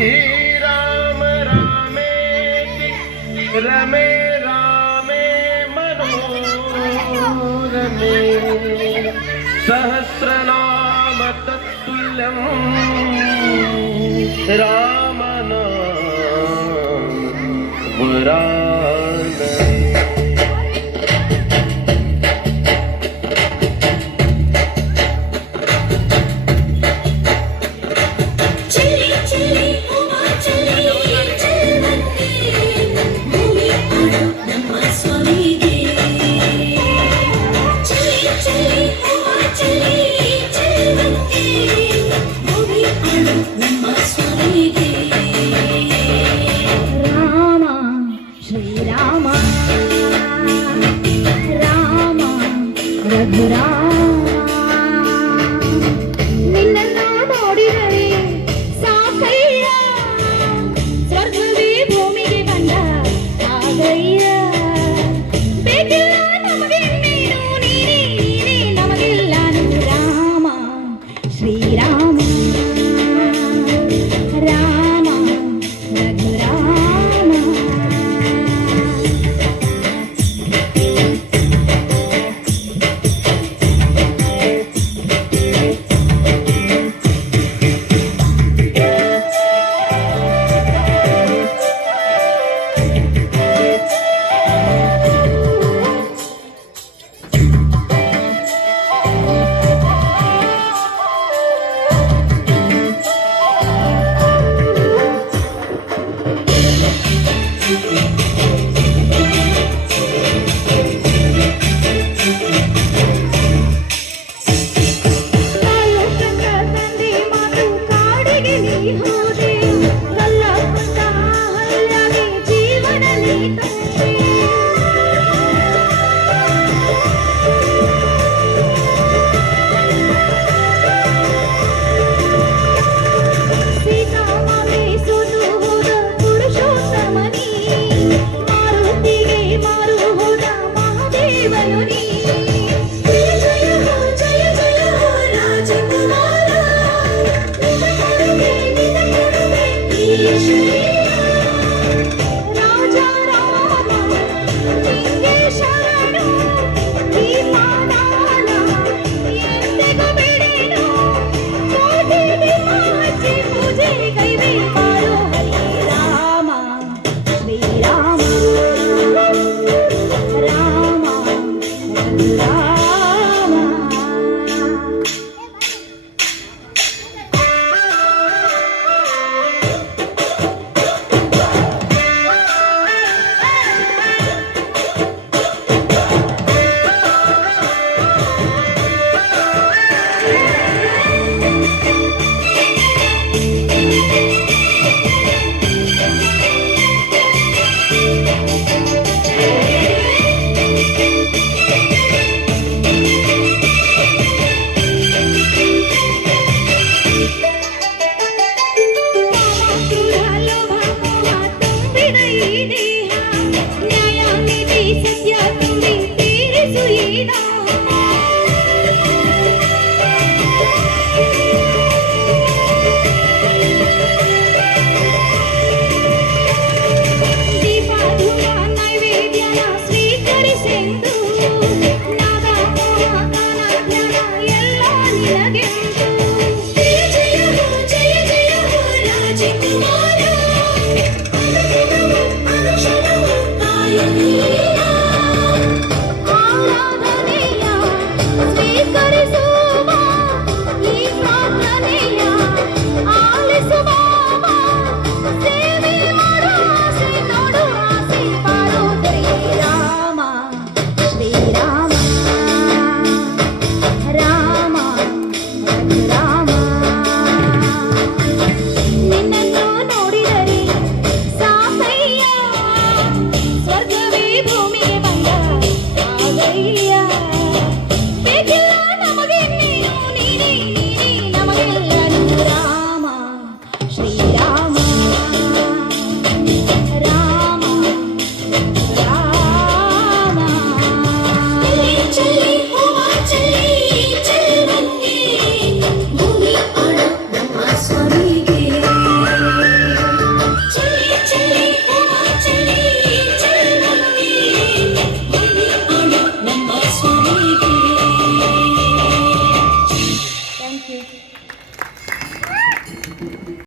राम रामे रमे रामे मनोरमे सहस्रनाम तत्तुल्यम् Ram Rama, Rama, Rama, Raghuram.